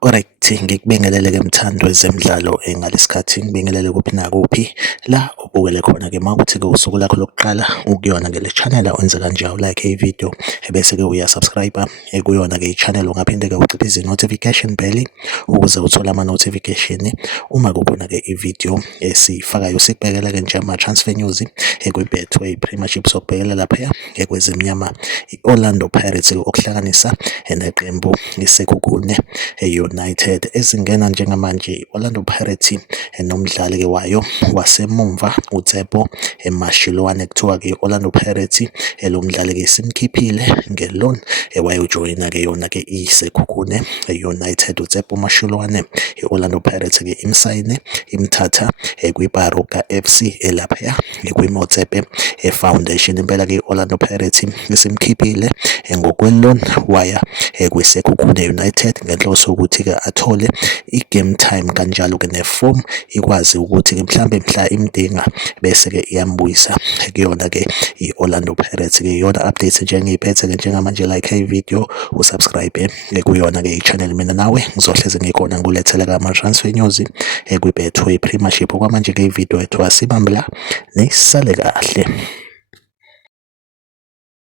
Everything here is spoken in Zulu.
Alright, ngikubingelele-ke mthando wezemidlalo ngalesikhathi ngibingelele kuphi nakuphi la ubukele khona-ke uma kuthi-ke usuku lakho lokuqala ukuyona-ke le channel wenze kanje u-like ividiyo ebese-ke uyasubscribe kuyona-ke i-channel. Ungaphinde-ke uciphize i-notification bell ukuze uthole ama-notification uma kukhona-ke ividiyo esiyifakayo. Sikubhekela-ke nje ama-transfer news kwi-Betway Premiership, sokubhekela laphaya kwezimnyama i-Orlando Pirates okuhlanganisa neqembu iSekhukhune United ezingena njengamanje. I-Orlando Pirates nomdlali-ke wayo wasemumva uTsepo Mashilwane, kuthiwa-ke i-Orlando Pirates lo mdlali-ke simkhiphile nge-loan wayojoyina-ke yona-ke iSekhukhune United. uTsepo Mashilwane i-Orlando Pirates-ke imsayine imthatha kwiBaroka FC laphaya kwi-Motsepe Foundation. Impela-ke i-Orlando Pirates isimkhiphile ngokwe-loan waya kwiSekhukhune United ngenhloso yokuthi-ke athole i-game time, kanjalo-ke ne-form ikwazi ukuthi-ke mhlambe mhla imdinga bese-ke iyambuyisa kuyona-ke i-Orlando Pirates-ke. Iyona update nje engiyiphethe-ke njengamanje. Like ividiyo, usubscribe kuyona-ke i-channel. Mina nawe ngizohlezi ngikhona ngikuletheleka ama-transfer news kwi-Betway Premiership. Okwamanje-ke ividiyo yethu asibambe la, nisale kahle.